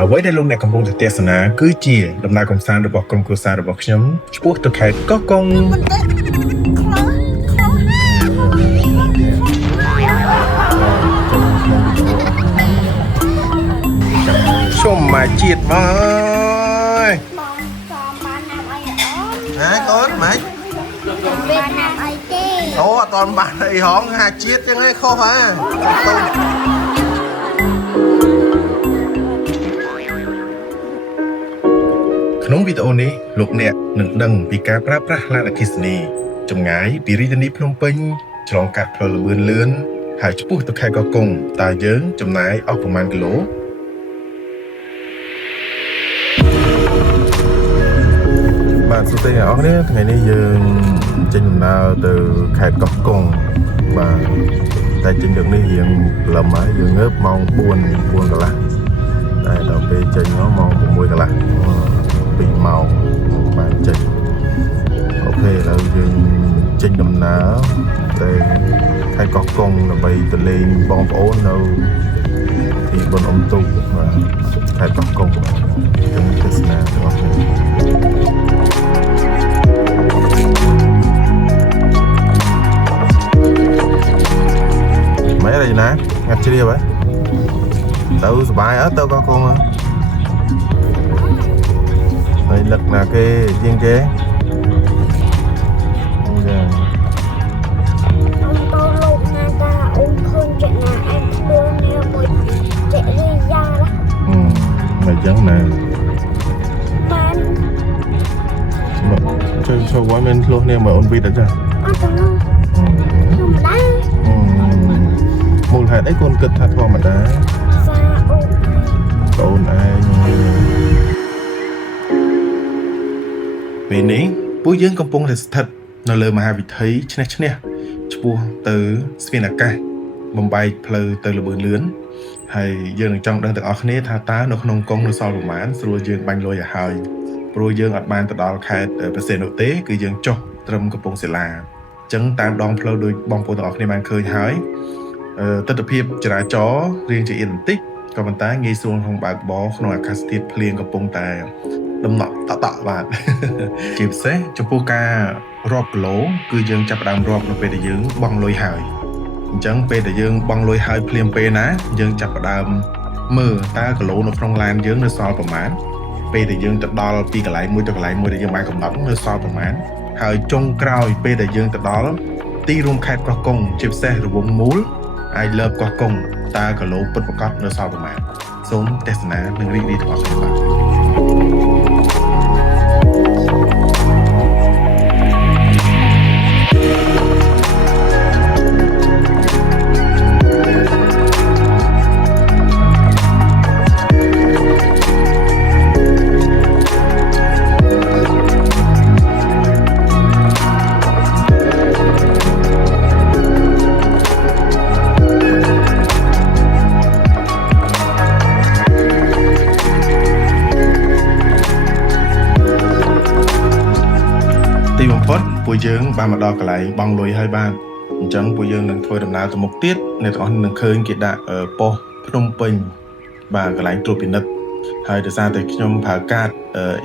អ្វីដែលលោកអ្នកកំពុងតែទស្សនាគឺជាដំណើរកម្សាន្តរបស់ក្រុមគ្រួសាររបស់ខ្ញុំឆ្ពោះទៅខេត្តកោះកុងជុំមកជាតិមកអើយហ៎កូនម៉េចបានណាំអីទេអូអត់ទាន់បានអីហងហាជាតិចឹងឯងខុសហ៎ក្នុងវីដេអូនេះលោកអ្នកនឹងដឹងពីការប្រើប្រាស់ឡានអគ្គិសនីចម្ងាយពីរាជធានីភ្នំពេញឆ្លងកាត់ផ្លូវល្បឿនលឿនហើយឆ្ពោះទៅខេត្តកោះកុងតើយើងចំណាយអស់ប្រមាណគីឡូបាទសួស្តីអ្នកនរគ្នាថ្ងៃនេះយើងចេញដំណើរទៅខេត្តកោះកុងបាទតែចេញលើកនេះរៀងព្រលឹមហើយយើងងើបម៉ោង4កន្លះតែដល់ពេលចេញមកម៉ោង6កន្លះ2ម៉ោងបានចេញអូខេឥឡូវយើងចេញដំណើរទៅខេត្តកោះកុងដើម្បីទៅលេងបងប្អូននៅទីបុណ្យអុំទូកបាទខេត្តកោះកុងខ្ញុំទស្សនាទាំងអស់គ្នាmấy đây nè ngặt chưa đi vậy tao sờ bài ở tao con này lực là cái chiên chế mày trắng nè cho quá men luôn nè mà ôn vịt đã chưa mùi hạt ấy con cực thật vào mà đá ôn ai vì ní bố dưỡng công pông thật nó lời mà hai vị thấy chứ nè chua từ Svinaka Mumbai pleu từ là bữa lướn hay dương trong đang tự óc nét tha tá nó không công nó sau đủ mán rồi dương banh lôi ở hơi rồi dương ở ban từ đó khai ở bên nội tế cứ dương cho trâm công pông sẽ là chẳng tam đong pleu đôi bong pông tự óc nét ban khơi hái tất cả phim trả chó riêng chỉ yên tích còn bàn tay nghi xuông không bạc bó không là castit liềnกับpông tài đâm nọ tạo bạn chìm xé trong poca rọp lỗ cứ dương chập đam rọp nó về để dương bong lôi hải chẳng về để dương bong lôi hải phim pe ná dương chập đam mơ ta cái lỗ nó không lan dương nó so vào mán về để dương tập đo pi cả lại mua để dương bán cầm nóng nó so vào mán hải trong cào về để dương tập đó ti rung khai qua công chìm xe rồi vùng múl I love កោះកុងតើគីឡូពិតប្រាកដនៅសល់ប្រមាណសូមទស្សនានិងរីករាយទាំងអស់គ្នាបាទទីបំផុតពួកយើងបានមកដល់កន្លែងបង់លុយហើយបានអញ្ចឹងពួកយើងនឹងធ្វើដំណើរទៅមុខទៀតអ្នកទាំងអស់នឹងឃើញគេដាក់ប៉ុស្តិ៍ភ្នំពេញបាទកន្លែងត្រួតពិនិត្យហើយដោយសារតែខ្ញុំប្រើកាត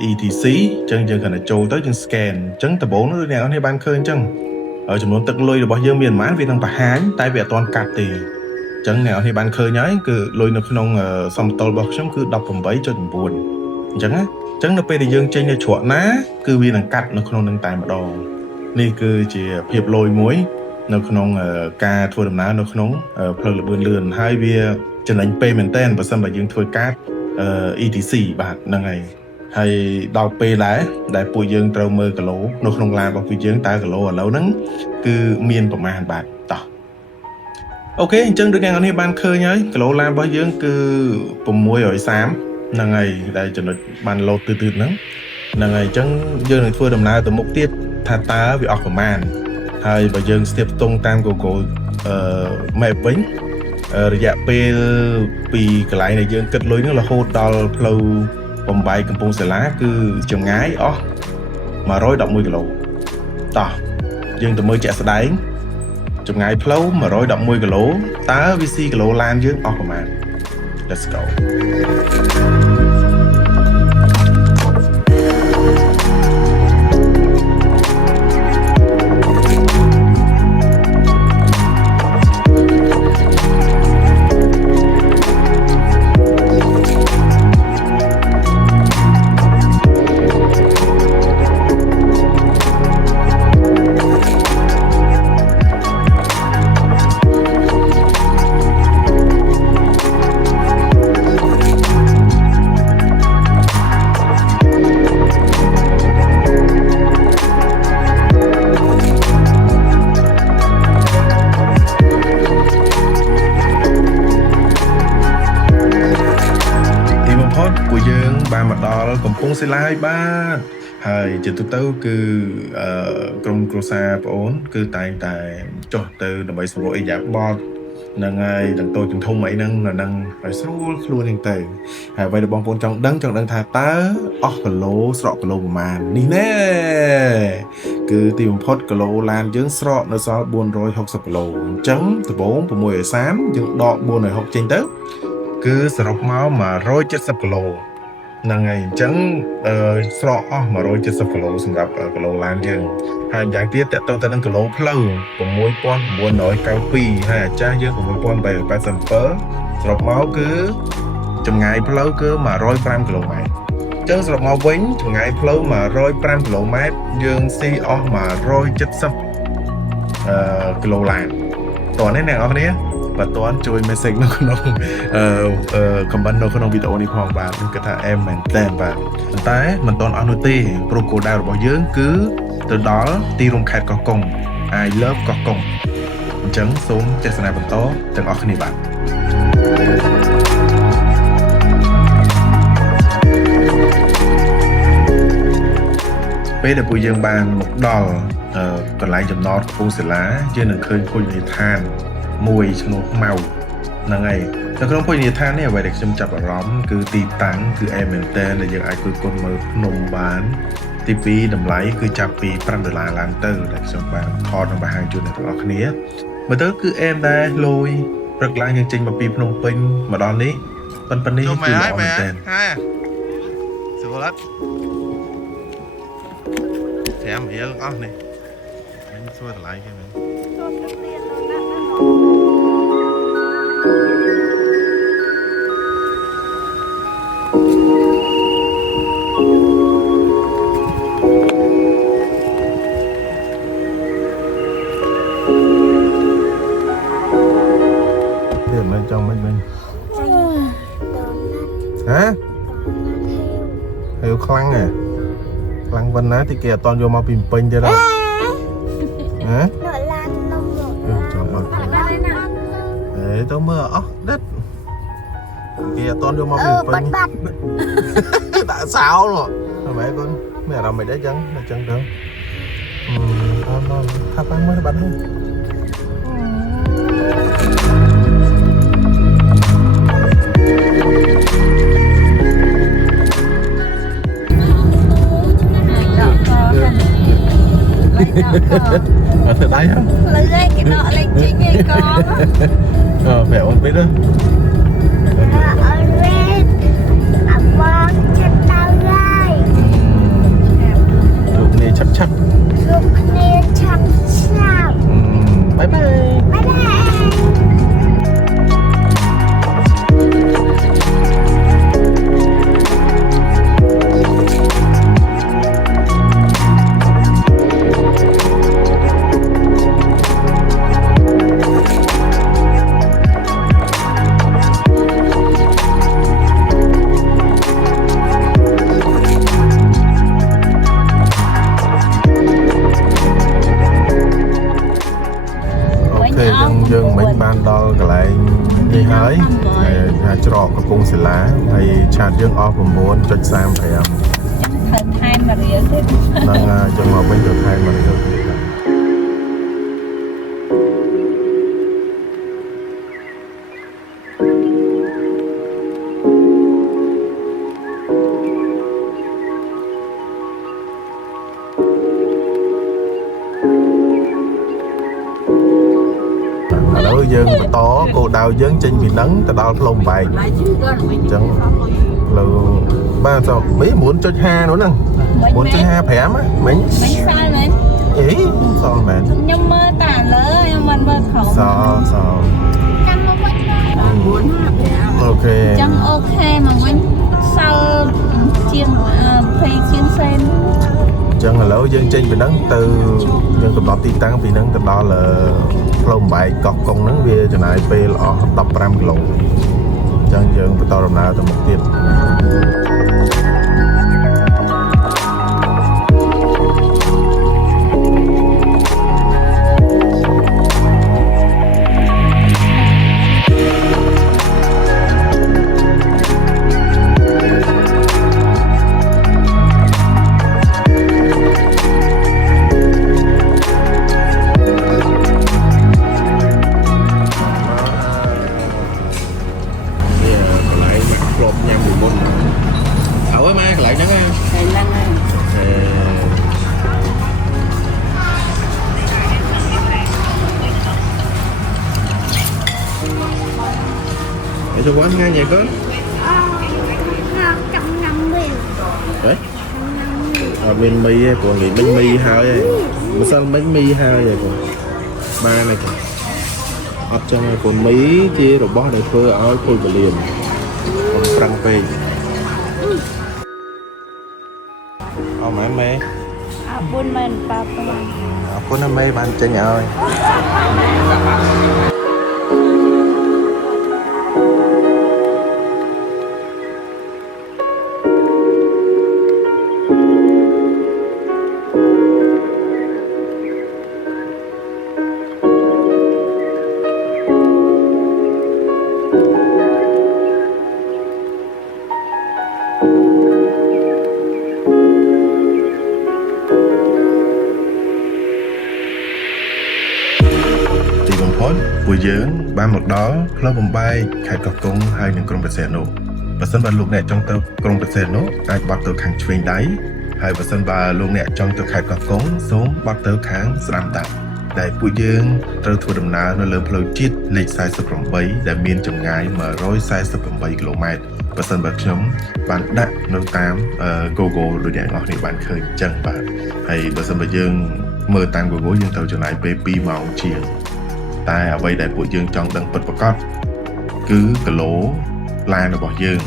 ETC អញ្ចឹងយើងគ្រាន់តែចូលទៅយើង scan អញ្ចឹងដំបូងនោះអ្នកទាំងអស់គ្នាបានឃើញអញ្ចឹងចំនួនទឹកលុយរបស់យើងមានប៉ុន្មានវានឹងបង្ហាញតែវាអត់ទាន់កាត់ទេអញ្ចឹងអ្នកទាំងអស់គ្នាបានឃើញហើយគឺលុយនៅក្នុងសំតុលរបស់ខ្ញុំគឺ 18.9 អញ្ចឹងណាអញ្ចឹងនៅពេលដែលយើងចេញនៅជ្រក់ណាគឺវានឹងកាត់នៅក្នុងនឹងតែម្ដងនេះគឺជាភាពលយមួយនៅក្នុងការធ្វើដំណើរនៅក្នុងផ្លូវល្បឿនលឿនហើយវាចំណេញពេលមែនតើបើសិនបើយើងធ្វើកាតETC បាទហ្នឹងហើយដល់ពេលដែលពួកយើងត្រូវមើលគីឡូនៅក្នុងឡានរបស់ពួកយើងតើគីឡូឥឡូវហ្នឹងគឺមានប្រមាណបាទតោះអូខេអញ្ចឹងដូចអ្នកនរនេះបានឃើញហើយគីឡូឡានរបស់យើងគឺ630ហ្នឹងហើយដែលចំណុចបានលោតទឺហ្នឹងហ្នឹងហើយអញ្ចឹងយើងនឹងធ្វើដំណើរទៅមុខទៀតថាតើវាអស់ប្រមាណហើយបើយើងស្ទាបស្ទង់តាម Google Map វិញរយៈពេលពីកន្លែងដែលយើងគិតលុយហ្នឹងរហូតដល់ផ្លូវបំបីកំពង់សាឡាគឺចម្ងាយអស់111គីឡូតោះយើងទៅមើលជាក់ស្ដែងចម្ងាយផ្លូវ111គីឡូតើវាស៊ីគីឡូឡានយើងអស់ប្រមាណ let's go ពួកយើងបានមកដល់កំពង់សិលាហើយបាទហើយជាទូទៅគឺក្រុមគ្រួសារបងអូនគឺតែងតែចុះទៅដើម្បីសម្រួលអីយ៉ាបតហ្នឹងហើយទាំងតូចទាំងធំអីហ្នឹងនៅនឹងឲ្យស្រួលខ្លួនហ្នឹងទៅហើយអ្វីដែលបងប្អូនចង់ដឹងថាតើអស់គីឡូស្រកគីឡូប្រហែលនេះណែគឺទីបំផុតគីឡូឡានយើងស្រកនៅសល់460គីឡូអញ្ចឹងដំបូង630យើងដក460ចេញទៅគឺសរុបមក170គីឡូហ្នឹងហើយអញ្ចឹងស្រកអស់170គីឡូសម្រាប់គីឡូឡានយើងហើយយ៉ាងទៀតតទៅនឹងគីឡូផ្លូវ6992ហើយអាចារ្យយើង6387សរុបមកគឺចម្ងាយផ្លូវគឺ105គីឡូម៉ែត្រអញ្ចឹងសរុបមកវិញចម្ងាយផ្លូវ105គីឡូម៉ែត្រយើងស៊ីអស់170គីឡូឡានតោះនេះអ្នកនរគ្នាបើតន់ជួយ message នៅក្នុង comment នៅក្នុងវីដេអូនេះផងបាទគឺថាអែមមែនតើបាទប៉ុន្តែមិនតន់អស់នោះទេព្រោះគោលដៅរបស់យើងគឺទៅដល់ទីរួមខេត្តកោះកុង I love កោះកុងអញ្ចឹងសូមទស្សនាបន្តទាំងអស់គ្នាបាទពេលដែលពួកយើងបានមកដល់កន្លែងចំណតកំពង់សិលាយើងនឹងឃើញភោជនីយដ្ឋានមួយឈ្មោះម៉ៅហ្នឹងហើយនៅក្នុងភោជនីយដ្ឋាននេះអ្វីដែលខ្ញុំចាប់អារម្មណ៍គឺទីតាំងគឺអែមមែនតើដែលយើងអាចគយគន់មើលភ្នំបានទី2តម្លៃគឺចាប់ពី$5ឡើងទៅដែលខ្ញុំបានថតនឹងបង្ហាញជូនអ្នកទាំងអស់គ្នាមើលទៅគឺអែមដែរលយព្រឹកឡើងយើងចេញមកពីភ្នំពេញមកដល់នេះប៉ុណ្នេះគឺល្អមែនតើហើយស្រួលអត់5រៀលអស់នេះមិនស្រួលតម្លៃគេមែនមិនចង់មិនហ៎ហើយខ្លាំងហ៎ខ្លាំងប៉ុណ្ណាទីគេអត់តន់យកមកពីពេញទៀតហ៎ឡាននំចាំអត់ទៅមើលអស់ដិតគេអត់តន់យកមកពីពេញដាក់សោលហ្នឹងម៉ែកូនមានអារម្មណ៍មិនដែរអញ្ចឹងទៅអត់ថាបានមើលបាត់ហើយអត់ទៅដៃហ៎លើគេដកលេខជីងឯងកប្រាប់អូនពេកទៅអូនពេកអបងចិត្តទៅហើយជួបគ្នាឆាប់បាយបាយយើងមិនបានដល់កន្លែងនេះហើយថាច្រកកំពង់សិលាហើយឆាតយើងអស់9.35ខ្ញុំថែម1រៀលទៀតហ្នឹងចឹងមកវិញទៅថែម1រៀលទៀតយ យើងបន្តគោលដៅយើងចេញពីហ្នឹងទៅដល់ផ្លូវបំបែកអញ្ចឹងលើបាទចុះមី 9.5 នោះហ្នឹង 9.55 មិញមិនសល់មែន អីសល់មែន ខ្ញុំមើលតាលើខ្ញុំមិនមើលខំ សល់ចាំមកវិញអូខេ ចឹងអូខេមកវិញសល់ជាង20ជាងសេន អញ្ចឹងឥឡូវយើងចេញពីហ្នឹងទៅយើងកំណត់ទីតាំងពីហ្នឹងទៅដល់ផ្លូវបំបែកកោះកុងហ្នឹងវាចំណាយពេលអស់15គីឡូអញ្ចឹងយើងបន្តដំណើរទៅមុខទៀត Cho quán ngay vậy con trong 50 đấy bên mì của nghỉ bánh mì hai ấy mà sao bánh mì hai vậy con ba này kìa ấp cho này còn mấy chia rồi bó để phơi áo phơi vào liền còn trăng phê mẹ mẹ buôn mình papa con nó mê bạn chơi nhà ơiពួកយើងបានមកដល់ផ្លូវបំបែកខេត្តកោះកុងហើយនឹងក្រុងព្រះសីហនុបើសិនបើលោកអ្នកចង់ទៅក្រុងព្រះសីហនុអាចបត់ទៅខាងឆ្វេងដៃហើយបើសិនបើលោកអ្នកចង់ទៅខេត្តកោះកុងសូមបត់ទៅខាងស្ដាំដៃដែលពួកយើងត្រូវធ្វើដំណើរនៅលើផ្លូវជាតិលេខ48ដែលមានចម្ងាយ148គីឡូម៉ែត្របើសិនបើខ្ញុំបានដាក់នៅតាម Google ដូចអ្នកនរគ្នាបានឃើញអញ្ចឹងបាទហើយបើសិនបើយើងមើលតាម Google យើងត្រូវចំណាយពេល2ម៉ោងជាងតែអ្វីដែលពួកយើងចង់ដឹងពិតប្រាកដគឺគីឡូឡានរបស់យើង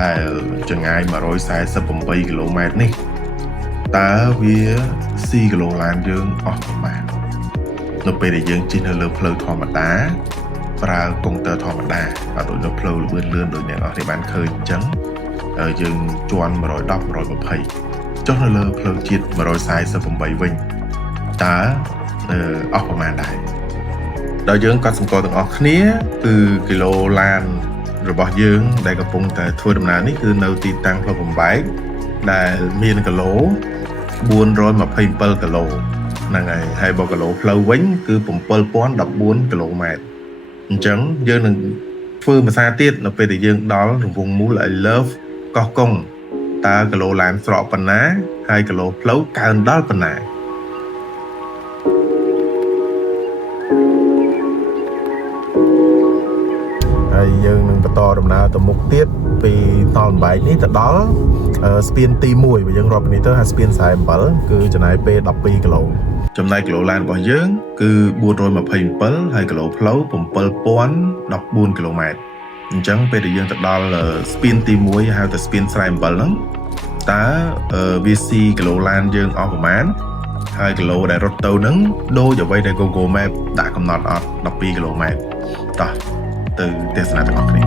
ដែលចម្ងាយ148គីឡូម៉ែត្រនេះតើវាស៊ីគីឡូឡានយើងអស់ប្រមាណនៅពេលដែលយើងជិះនៅលើផ្លូវធម្មតាប្រើកុងទ័រធម្មតាអត់ដូចនៅផ្លូវលឿនដូចអ្នកនរគ្នាបានឃើញអញ្ចឹងយើងជាន់110 120ចុះនៅលើផ្លូវជាតិ148វិញតើអស់ប្រមាណដែរដល់យើងក៏សម្គាល់ទាំងអស់គ្នាគឺគីឡូឡានរបស់យើងដែលកំពុងតែធ្វើដំណើរនេះគឺនៅទីតាំងផ្លូវបំបែកដែលមានគីឡូ427គីឡូហ្នឹងហើយបើគីឡូផ្លូវវិញគឺ7014គីឡូម៉ែត្រអញ្ចឹងយើងនឹងធ្វើភាសាទៀតនៅពេលដែលយើងដល់រង្វង់មូល I love កោះកុងតើគីឡូឡានស្រកប៉ុណ្ណាហើយគីឡូផ្លូវកើនដល់ប៉ុណ្ណាហើយយើងនឹងបន្តដំណើរទៅមុខទៀតពីតលបំបែកនេះទៅដល់ស្ពានទី1បើយើងរាប់ពីនេះទៅហើយស្ពាន47គឺចំណាយពេល12គីឡូចំណែកគីឡូឡានរបស់យើងគឺ427ហើយគីឡូផ្លូវ7014គីឡូម៉ែត្រអញ្ចឹងពេលដែលយើងទៅដល់ស្ពានទី1ហៅថាស្ពាន47ហ្នឹងតើវាស៊ីគីឡូឡានយើងអស់ប្រមាណហើយគីឡូដែលរត់ទៅហ្នឹងដូចអ្វីដែល Google Map ដាក់កំណត់អត់12គីឡូម៉ែត្រតោះទៅទស្សនាទាំងអស់គ្នា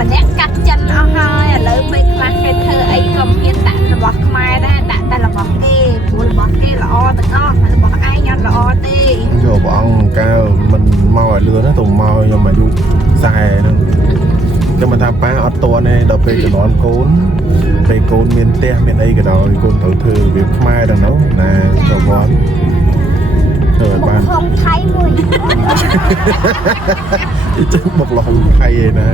ម្នាក់កាត់ចិនអស់ហើយឥឡូវពេលខ្លះគេធ្វើអីក៏មានដាក់របស់ខ្មែរដែរដាក់តែរបស់គេព្រោះរបស់គេល្អទាំងអស់ហើយរបស់ឯងអត់ល្អទេយកបងអង្គកាលមិនមកឲ្យលឿនណាទៅមកខ្ញុំអាយុ40ហ្នឹងខ្ញុំមិនថាប៉ាអត់តន់ទេដល់ពេលជំនាន់កូនពេលកូនមានផ្ទះមានអីក៏ដោយកូនត្រូវធ្វើរបៀបខ្មែរដល់នោះណាចូលវត្ត บ้าน không thấy mùi จะบอกเราของไทยนะ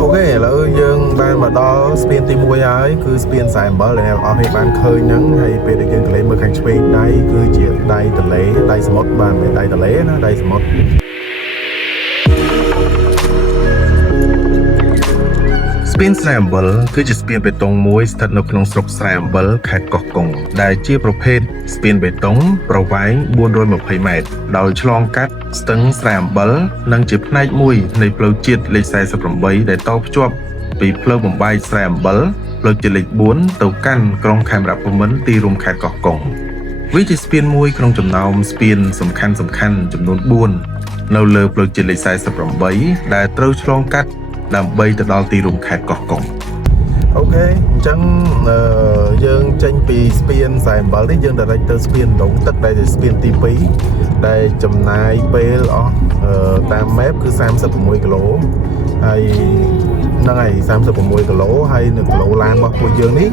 អូខេឥឡូវយើងបានមកដល់ស្ពានទី1ហើយគឺស្ពានខ្សែអំបិលដែលអ្នកនរគ្នាបានឃើញហ្នឹងហើយពេលដែលយើងកន្លែងមើលខាងឆ្វេងដៃគឺជាដៃទន្លេដៃសមុទ្របាទមិនដៃទន្លេណាដៃសមុទ្រស្ពានស្រែអំបិលគឺជាស្ពានបេតុងមួយស្ថិតនៅក្នុងស្រុកស្រែអំបិលខេត្តកោះកុងដែលជាប្រភេទស្ពានបេតុងប្រវែង420ម៉ែត្រដោយឆ្លងកាត់ស្ទឹងស្រែអំបិលនិងជាផ្នែកមួយនៃផ្លូវជាតិលេខ48ដែលតភ្ជាប់ពីផ្លូវបំបែកស្រែអំបិលផ្លូវជាតិលេខ4ទៅកាន់ក្រុងខេមរភូមិន្ទទីរួមខេត្តកោះកុងវាជាស្ពានមួយក្នុងចំណោមស្ពានសំខាន់ចំនួន4នៅលើផ្លូវជាតិលេខ48ដែលត្រូវឆ្លងកាត់ដើម្បីទៅដល់ទីរួមខេត្តកោះកុងអូខេអញ្ចឹងយើងចេញពីស្ពានខ្សែអំបិលនេះយើង direct ទៅស្ពានដងទឹកដែលជាស្ពានទី2ដែលចំណាយពេលអស់តាម map គឺ36គីឡូហើយហ្នឹងហើយ36គីឡូហើយនៅគីឡូឡានរបស់ពួកយើងនេះ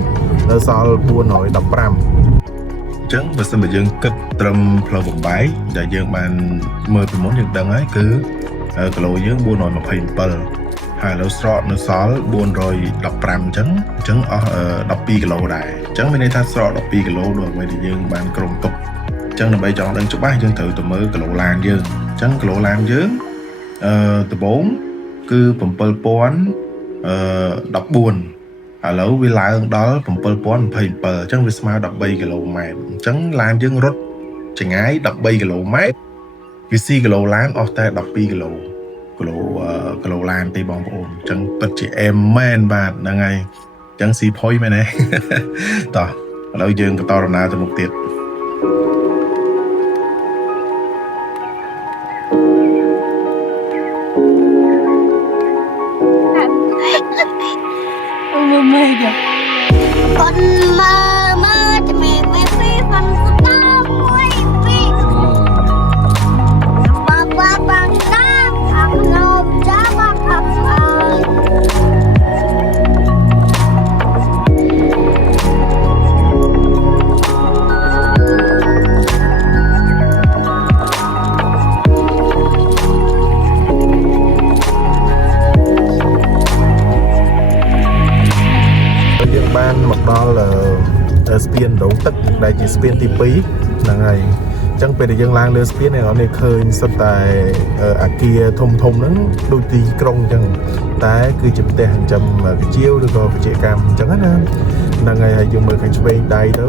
នៅសល់415អញ្ចឹងបើសិនបើយើងគិតត្រឹមផ្លូវបំបែកដែលយើងបានមើលពីមុនយើងដឹងហើយគឺគីឡូយើង427ហើយឥឡូវស្រកនៅសល់415អញ្ចឹងអស់12គីឡូដែរអញ្ចឹងមានន័យថាស្រក12គីឡូដូចអ្វីដែលយើងបានក្រុមទុកអញ្ចឹងដើម្បីចង់ដឹងច្បាស់យើងត្រូវទៅមើលគីឡូឡានយើងអញ្ចឹងគីឡូឡានយើងដំបូងគឺ7014ឥឡូវវាឡើងដល់7027អញ្ចឹងវាស្មើ13គីឡូម៉ែត្រអញ្ចឹងឡានយើងរត់ចម្ងាយ13គីឡូម៉ែត្រវាស៊ីគីឡូឡានអស់តែ12គីឡូឡានទេបងប្អូនអញ្ចឹងពិតជាអែមមែនបាទហ្នឹងហើយអញ្ចឹងស៊ីផុយមែនទេតោះឥឡូវយើងបន្តដំណើរទៅមុខទៀតcon mơ mơ thì mình mới phi phần của tao vui phi ba ba bằng đá thằng lộp giá ba thằngបានមកដល់ស្ពានដងទឹកដែលជាស្ពានទី2ហ្នឹងហើយអញ្ចឹងពេលដែលយើងឡើងលើស្ពានអ្នកនរនេះឃើញសុទ្ធតែអាគារធំហ្នឹងដូចទីក្រុងអញ្ចឹងតែគឺជាផ្ទះចិញ្ចឹមកាជៀវឬក៏វិជ្ជាកម្មអញ្ចឹងណាហ្នឹងហើយយើងមើលខាងឆ្វេងដៃទៅ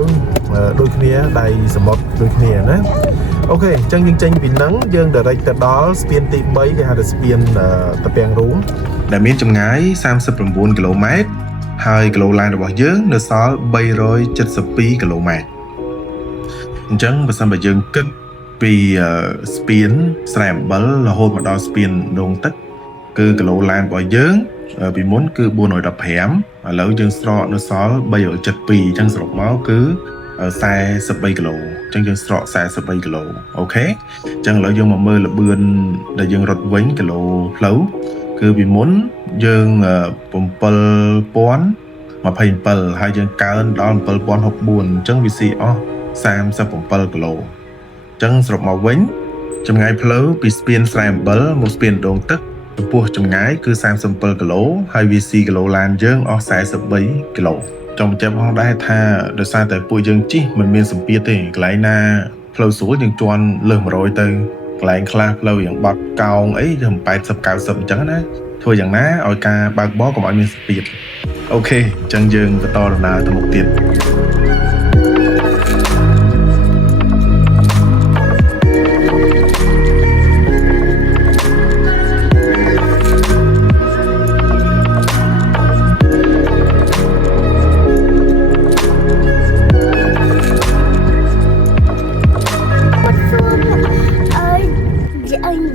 ដូចគ្នាដៃសមុទ្រដូចគ្នាណាអូខេអញ្ចឹងយើងចេញពីហ្នឹងយើង direct ទៅដល់ស្ពានទី3គេហៅថាស្ពានតាពាំងរូងដែលមានចម្ងាយ39គីឡូម៉ែត្រហើយគីឡូឡានរបស់យើងនៅសល់372គីឡូម៉ែត្រអញ្ចឹងបើសិនបើយើងគិតពីស្ពានស្រែអំបិលរហូតមកដល់ស្ពានដងទឹកគឺគីឡូឡានរបស់យើងពីមុនគឺ415ឥឡូវយើងស្រកនៅសល់372អញ្ចឹងសរុបមកគឺ43គីឡូអញ្ចឹងយើងស្រក43គីឡូអូខេអញ្ចឹងឥឡូវយើងមកមើលល្បឿនដែលយើងរត់វិញគីឡូផ្លូវគឺពីមុនយើង7027ហើយយើងកើនដល់7064អញ្ចឹងវាស៊ីអស់37គីឡូអញ្ចឹងសរុបមកវិញចម្ងាយផ្លូវពីស្ពានស្រែអំបិលមកស្ពានដងទឹកចំពោះចម្ងាយគឺ37គីឡូហើយវាស៊ីគីឡូឡានយើងអស់43គីឡូចង់បញ្ជាក់ផងដែរថាដោយសារតែពួកយើងជិះមិនមានសម្ពាធទេកន្លែងណាផ្លូវស្រួលយើងជន់លើស100ទៅកន្លែងខ្លះផ្លូវយ៉ាងបាត់កោងអីយើង80 90អញ្ចឹងណាធ្វើយ៉ាងណាឲ្យការបើកបរកុំឲ្យមានសម្ពាធអូខេអញ្ចឹងយើងបន្តដំណើរទៅមុខទៀត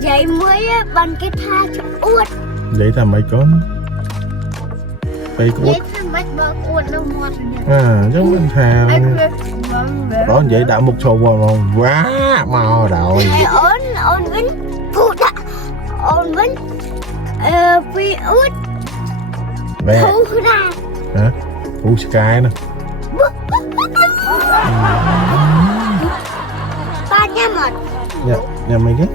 dậy mới bằng cái tha chụp uất vậy thà mấy con có vậy thằng bạch bơ uất đâu một giống anh thà đó vậy đã một số vào quá màu rồi ôn vẫn phụ đã ôn vẫn vì uất thu ra hả thu sky nè ba nha một nhà mày cái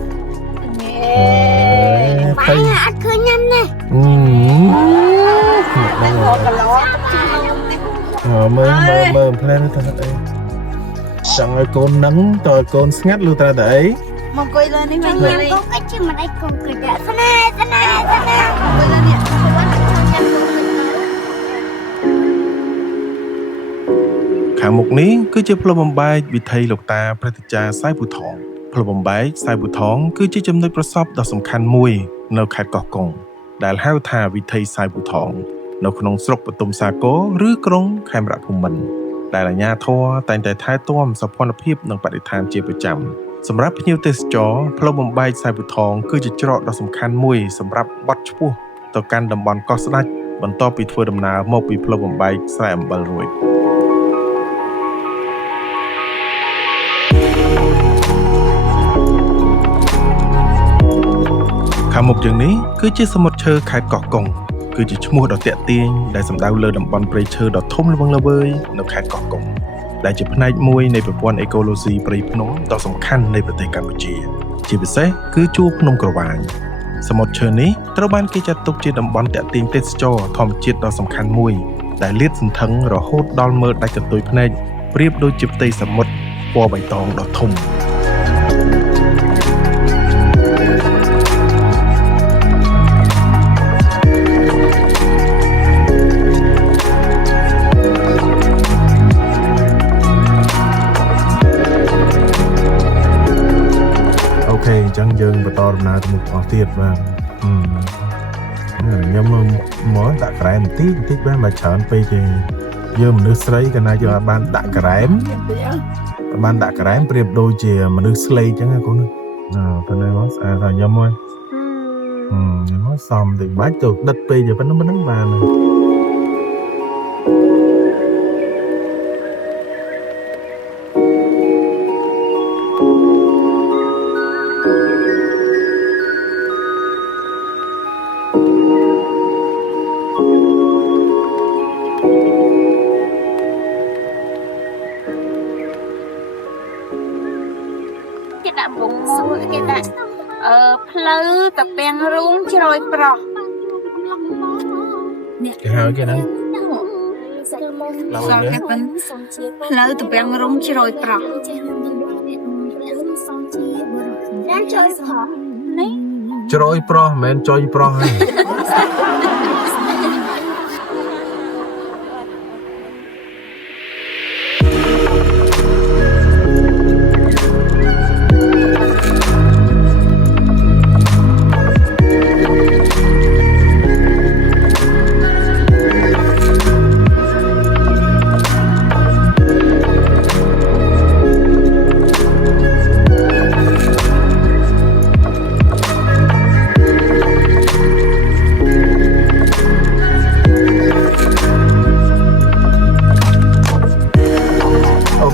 ba nhà ăn khơi nhanh nè mơ thế này ta đây chẳng ai con nắng rồi con ngắt luôn ta đấy mà quay lên đi chẳng mình nhanh có cái chứ mà đây còn cười đã thế này quay lên đi ខាងមុខនេះគឺជាផ្លូវបំបែកវិថីលោកតាព្រឹទ្ធាចារ្យសាយពូថងផ្លូវបំបែកសាយពូថងគឺជាចំណុចប្រសពដ៏សំខាន់មួយនៅខេត្តកោះកុងដែលហៅថាវិថីសាយពូថងនៅក្នុងស្រុកបទុមសាគរឬក្រុងខេមរភូមិន្ទដែលអាជ្ញាធរតែងតែថែទាំសោភ័ណភាពនិងបរិស្ថានជាប្រចាំសម្រាប់ភ្ញៀវទេសចរផ្លូវបំបែកសាយពូថងគឺជាច្រកដ៏សំខាន់មួយសម្រាប់បត់ឆ្ពោះទៅកាន់តំបន់កោះស្ដេចបន្ទាប់ពីធ្វើដំណើរមកពីផ្លូវបំបែកស្រែអំបិលរួចខាងមុខយើងនេះគឺជាសមុទ្រឈើខេត្តកោះកុងគឺជាឈ្មោះដ៏ទាក់ទាញដែលសំដៅលើតំបន់ព្រៃឈើដ៏ធំល្វឹងល្វើយនៅខេត្តកោះកុងដែលជាផ្នែកមួយនៃប្រព័ន្ធអេកូឡូស៊ីព្រៃភ្នំដ៏សំខាន់នៃប្រទេសកម្ពុជាជាពិសេសគឺជួរភ្នំក្រវាញសមុទ្រឈើនេះត្រូវបានគេចាត់ទុកជាតំបន់ទាក់ទាញទេសចរធម្មជាតិដ៏សំខាន់មួយដែលលាតសន្ធឹងរហូតដល់មើលដាច់កន្ទុយភ្នែកប្រៀបដូចជាផ្ទៃសមុទ្រពណ៌បៃតងដ៏ធំអញ្ចឹងយើងបន្តដំណើរទៅមុខអស់ទៀតបាទខ្ញុំមកដាក់ក្រែមបន្តិចបានមកច្រើនពេកទេយើងមនុស្សស្រីកាលណាយើងបានដាក់ក្រែមប្រៀបដូចជាមនុស្សស្លេកអញ្ចឹងណាកូនប៉ុណ្ណេះមកស្អាតថាខ្ញុំមកខ្ញុំមកសំតិចបាច់ទៅដិតពេកប៉ុណ្ណឹងបានផ្លូវតាពាំងរូងជ្រោយប្រោះគេហៅគេណាផ្លូវតាពាំងរូងជ្រោយប្រោះជ្រោយប្រោះមិនមែនចុយប្រោះ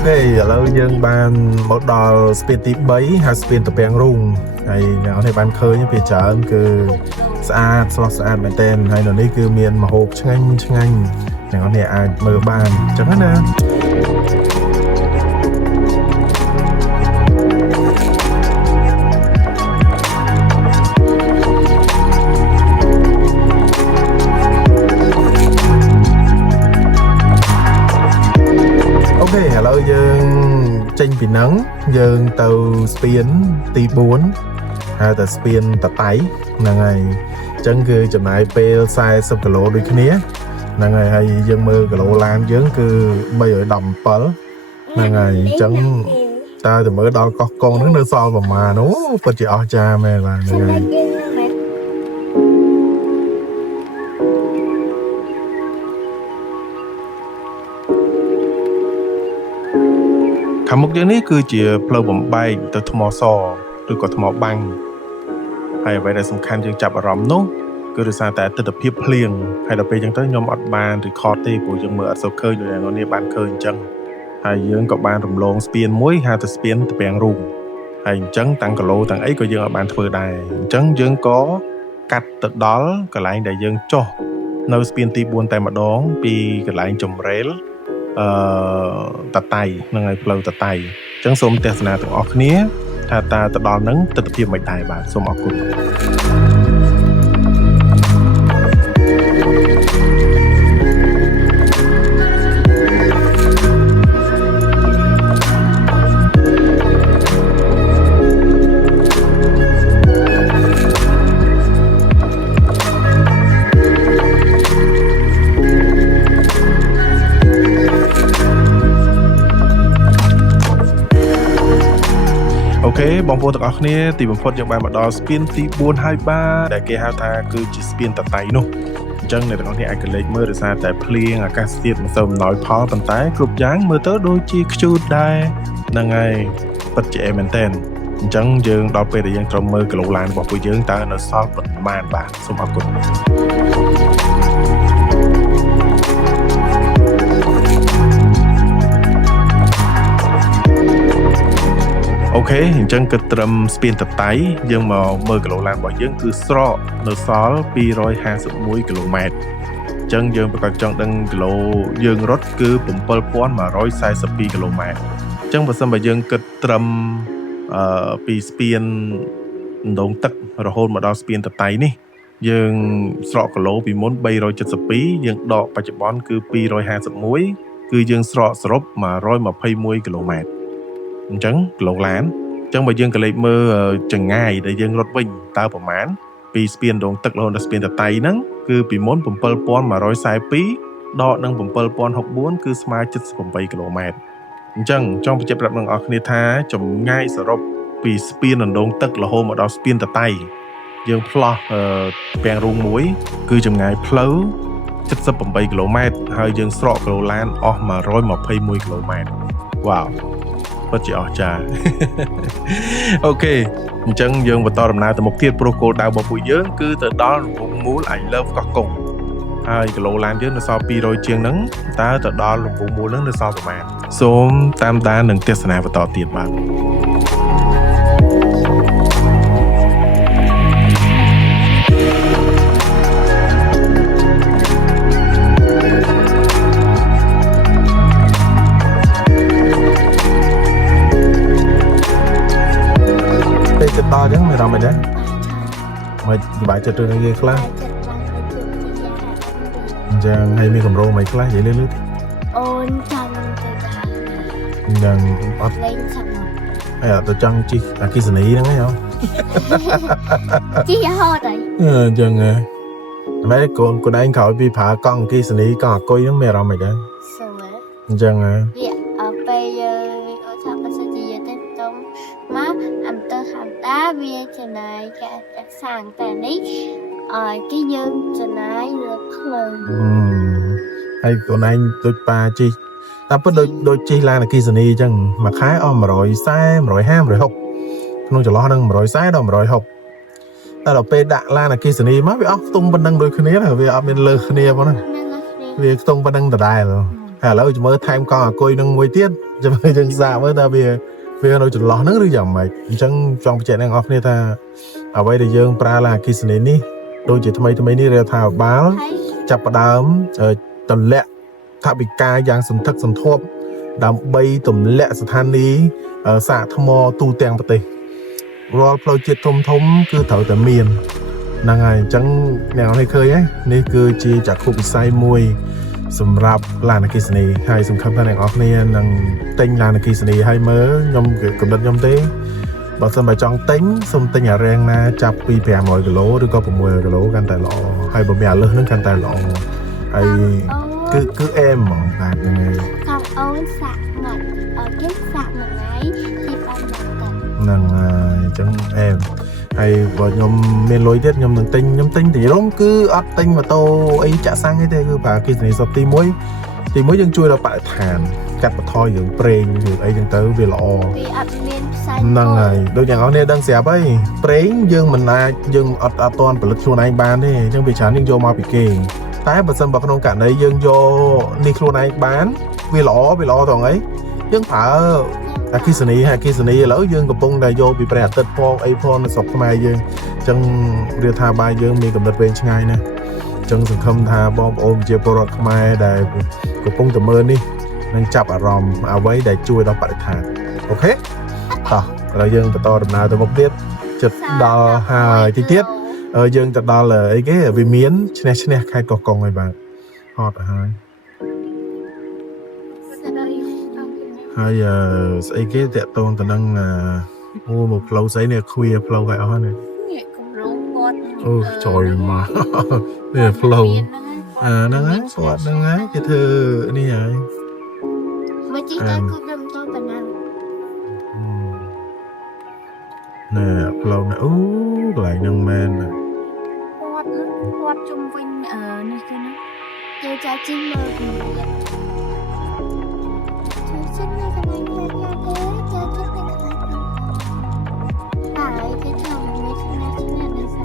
ទេឥឡូវយើងបានមកដល់ស្ពានទី3ហើយស្ពានតាពាំងរូងហើយអ្នកនរបានឃើញពីច្រើនគឺស្អាតស្រស់ស្អាតមែនទែនហើយនៅនេះគឺមានម្ហូបឆ្ងាញ់អ្នកនរអាចមើលបានអញ្ចឹងណាឥឡូវយើងចេញពីហ្នឹងយើងទៅស្ពានទី4ហៅថាស្ពានតតៃហ្នឹងហើយអញ្ចឹងគឺចំណាយពេល40គីឡូដូចគ្នាហ្នឹងហើយយើងមើលគីឡូឡានយើងគឺ317ហ្នឹងហើយអញ្ចឹងតើទៅមើលដល់កោះកុងហ្នឹងនៅសល់ប្រមាណអូពិតជាអស្ចារ្យមែនបាទហ្នឹងហើយខាងមុខយើងនេះគឺជាផ្លូវបំបែកទៅថ្មសឬក៏ថ្មបាំង ហើយអ្វីដែលសំខាន់យើងចាប់អារម្មណ៍នោះគឺដោយសារតែទិដ្ឋភាពភ្លៀងហើយដល់ពេលអញ្ចឹងទៅខ្ញុំអត់បាន record ទេព្រោះយើងមើលអត់សូវឃើញដូចអ្នកនរនេះបានឃើញអញ្ចឹងហើយយើងក៏បានរំលងស្ពានមួយហៅថាស្ពានតាពាំងរូងហើយអញ្ចឹងតាំងគីឡូតាំងអីក៏យើងអត់បានធ្វើដែរអញ្ចឹងយើងក៏កាត់ទៅដល់កន្លែងដែលយើងចុះនៅស្ពានទី4តែម្ដងពីកន្លែងចំរេលតាតៃហ្នឹងហើយផ្លូវតាតៃអញ្ចឹងសូមទស្សនាទាំងអស់គ្នាថាតើទៅដល់ហ្នឹងទិដ្ឋភាពមិនដែរបាទសូមអរគុណអូខេបងប្អូនទាំងអស់គ្នាទីបំផុតយើងបានមកដល់ស្ពានទី4ហើយបាទដែលគេហៅថាគឺជាស្ពានតាតៃនោះអញ្ចឹងអ្នកទាំងអស់គ្នាអាចកលេចមើលដោយសារតែភ្លៀងអាកាសធាតុមិនសូវអំណោយផលប៉ុន្តែគ្រប់យ៉ាងមើលទៅដូចជាខ្ជូតដែរហ្នឹងហើយពិតជាអេមែនតើអញ្ចឹងយើងដល់ពេលដែលយើងត្រូវមើលគីឡូឡានរបស់ពួកយើងតើនៅសល់ប៉ុន្មានបាទសូមអរគុណអូខេអញ្ចឹងគិតត្រឹមស្ពានតាតៃយើងមកមើលគីឡូឡានរបស់យើងគឺស្រកនៅសល់251គីឡូម៉ែត្រអញ្ចឹងយើងប្រកាសចង់ដឹងគីឡូយើងរត់គឺ7142គីឡូម៉ែត្រអញ្ចឹងបើសិនបើយើងគិតត្រឹមពីស្ពានដងទឹករហូតមកដល់ស្ពានតាតៃនេះយើងស្រកគីឡូពីមុន372យើងដកបច្ចុប្បន្នគឺ251គឺយើងស្រកសរុប121គីឡូម៉ែត្រអញ្ចឹងគីឡូឡានអញ្ចឹងបើយើងក៏លេខមើលចម្ងាយដែលយើងរត់វិញតើប្រមាណពីស្ពានដងទឹករហូតដល់ស្ពានតាតៃហ្នឹងគឺពីមុន7142ដកនឹង7064គឺស្មើ78គីឡូម៉ែត្រអញ្ចឹងចង់បញ្ជាក់ប្រាប់អ្នកនរគ្នាថាចម្ងាយសរុបពីស្ពានដងទឹករហូតមកដល់ស្ពានតាតៃយើងផ្លោះពាំងរូងមួយគឺចម្ងាយផ្លូវ78គីឡូម៉ែត្រហើយយើងស្រកគីឡូឡានអស់121គីឡូម៉ែត្រវ៉ាវពិតជាអស្ចារ្យអូខេអញ្ចឹងយើងបន្តដំណើរទៅមុខទៀតព្រោះគោលដៅរបស់ពួកយើងគឺទៅដល់រង្វង់មូល I love កោះកុងហើយគីឡូឡានយើងនៅសល់200ជាងហ្នឹងតើទៅដល់រង្វង់មូលហ្នឹងនៅសល់ប្រមាណសូមតាមដាននិងទស្សនាបន្តទៀតបាទដល់អញ្ចឹងមានអារម្មណ៍អីដែរមិនសប្បាយចិត្តរឿងនេះខ្លះអញ្ចឹងហើយមានកម្រោមិនខ្លះនិយាយលឿនៗអូនចង់ទៅដល់អញ្ចឹងអត់លេងសមុទ្រហើយអត់ទៅចង់ជិះអគ្គិសនីហ្នឹងហ៎ជិះរហូតហើយអញ្ចឹងហ៎តែកូនឯងក្រោយពីប្រើកង់អគ្គិសនីកង់អាគុយហ្នឹងមានអារម្មណ៍អីដែរស្រួលអញ្ចឹងហ៎វាពេលយើងអូថាបើសិនជាទៅតុំមកអំទៅហាំដាវាចំណាយការសាងតែនេះគេយើងចំណាយលើភ្លើងហើយកូនឯងដូចប៉ាជិះតែពិតដូចជិះឡានអគ្គិសនីអញ្ចឹងមួយខែអស់140 150 160ក្នុងចន្លោះហ្នឹង140ដល់160តែដល់ពេលដាក់ឡានអគ្គិសនីមកវាអស់ខ្ទង់ប៉ុណ្ណឹងដូចគ្នាវាអត់មានលើសគ្នាប៉ុណ្ណឹងវាខ្ទង់ប៉ុណ្ណឹងដដែលហើយឥឡូវមើលថែមកង់អាគុយនឹងមួយទៀតចាំមើលយើងសាកមើលថាវានៅចន្លោះហ្នឹងឬយ៉ាងម៉េចអញ្ចឹងចង់បញ្ជាក់អ្នកនរគ្នាថាអ្វីដែលយើងប្រើឡានអគ្គិសនីនេះដូចជាថ្មីនេះរដ្ឋាភិបាលចាប់ផ្ដើមទម្លាក់ថវិកាយ៉ាងសន្ធឹកសន្ធាប់ដើម្បីទម្លាក់ស្ថានីយ៍សាកថ្មទូទាំងប្រទេសរាល់ផ្លូវជាតិធំគឺត្រូវតែមានហ្នឹងហើយអញ្ចឹងអ្នកនរឃើញនេះគឺជាចក្ខុវិស័យមួយសម្រាប់ឡានអគ្គិសនីហើយសង្ឃឹមថាអ្នកនរគ្នានឹងទិញឡានអគ្គិសនីឲ្យមើលខ្ញុំកំណត់ខ្ញុំទេបើសិនបើចង់ទិញសូមទិញអារាងណាចាប់ពី500គីឡូឬក៏600គីឡូកាន់តែល្អហើយបើមានអាលើសហ្នឹងកាន់តែល្អហើយគឺអែមហ្មងបាទហ្នឹងហើយកំអូនសាក់មកគេសាក់មួយថ្ងៃទីបានមកហ្នឹងហើយអញ្ចឹងអែមហើយបើខ្ញុំមានលុយទៀតខ្ញុំនឹងទិញទីរំគឺអត់ទិញម៉ូតូអីចាក់សាំងទេគឺប្រើអគ្គិសនីសុទ្ធទី1 thì mới dân chui là bại thàn cắt bật thoi dưỡng preng dưỡng ấy dân tới về lọ ពីអត់មានផ្សាយ năng này đôi nhà nó nên đang xẹp ấy preng dương mình là dương ở toàn phải lực luôn anh bán đi nhưng vì chán nhưng vô mau bị kề tái bật sân bật không cả đấy dương vô đi luôn anh bán vì lọ thằng ấy dương phải khi xử lý lỡ dương gặp bông đại vô bị bẹt tật po ấy po nó sọc mai dương chân đưa tha bài dương mình cầm đặt bên ngay nè chân sừng không tha bom ôm chia po rọt mai đại gặp bông tầm mơn đi nên chập ở ròm ở với đại chui đó phải thàn okต่อเราយើងបន្តដំណើរទៅមុខទៀតចិត្តដល់ហើយតិចទៀតយើងទៅដល់អីគេវាមានឈ្នះខេត្តកោះកុងហើយបាទហត់ហើយហើយស្អីគេតាក់ទងទៅនឹងអូមកផ្លូវស្អីនេះឃ្វាផ្លូវហើយអស់នេះ នេះគម្រោងគាត់ អូចូលមកនេះផ្លូវហ្នឹងហើយគាត់ហ្នឹងហើយគេធ្វើនេះហើយ មកជីទៅគឺដំតប៉ុណ្ណា nè lâu nè lại nâng men nè គាត់ជុំវិញនេះគេណា យើងចាជីមើលពីជួយចិត្តនៅកន្លែងនេះយកទេចាចិត្តនៅកន្លែងហើយគេថាមានឈ្នះដោយសា